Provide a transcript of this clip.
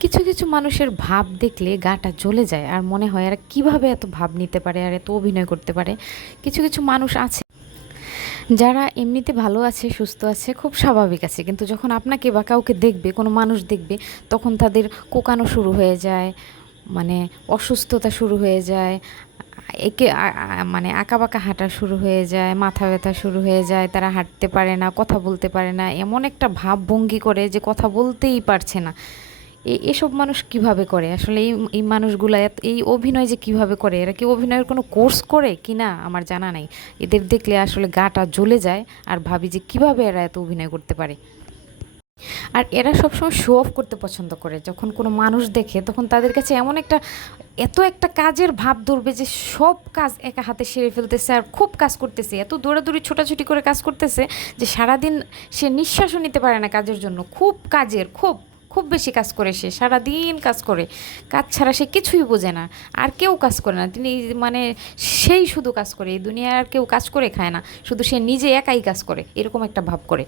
কিছু কিছু মানুষের ভাব দেখলে গাটা জ্বলে যায় আর মনে হয় এরা কিভাবে এত ভাব নিতে পারে আর এত অভিনয় করতে পারে। কিছু কিছু মানুষ আছে যারা এমনিতে ভালো আছে, সুস্থ আছে, খুব স্বাভাবিক আছে, কিন্তু যখন আপনাকে বা কাউকে দেখবে, কোনো মানুষ দেখবে, তখন তাদের কোঁকানো শুরু হয়ে যায়, মানে অসুস্থতা শুরু হয়ে যায়, মানে আঁকাবাঁকা হাঁটা শুরু হয়ে যায়, মাথা ব্যথা শুরু হয়ে যায়, তারা হাঁটতে পারে না, কথা বলতে পারে না, এমন একটা ভাব ভঙ্গি করে যে কথা বলতেই পারছে না। এসব মানুষ কিভাবে করে আসলে? এই মানুষগুলা এই অভিনয় যে কিভাবে করে, এরা কি অভিনয়ের কোনো কোর্স করে কি না আমার জানা নাই। এদের দেখলে আসলে গাটা জ্বলে যায় আর ভাবি যে কিভাবে এরা এত অভিনয় করতে পারে। আর এরা সবসময় শো অফ করতে পছন্দ করে। যখন কোনো মানুষ দেখে তখন তাদের কাছে এমন একটা এত একটা কাজের ভাব ধরবে যে সব কাজ একা হাতে সেরে ফেলতেছে আর খুব কাজ করতেছে, এত দৌড়াদৌড়ি ছোটাছুটি করে কাজ করতেছে যে সারাদিন সে নিঃশ্বাসও নিতে পারে না কাজের জন্য। খুব কাজের, খুব খুব বেশি কাজ করে, সে সারাদিন কাজ করে, কাজ ছাড়া সে কিছুই বোঝে না। আর কেউ কাজ করে না, তিনি মানে সেই শুধু কাজ করে, এই দুনিয়ায় আর কেউ কাজ করে খায় না, শুধু সে নিজে একাই কাজ করে, এরকম একটা ভাব করে।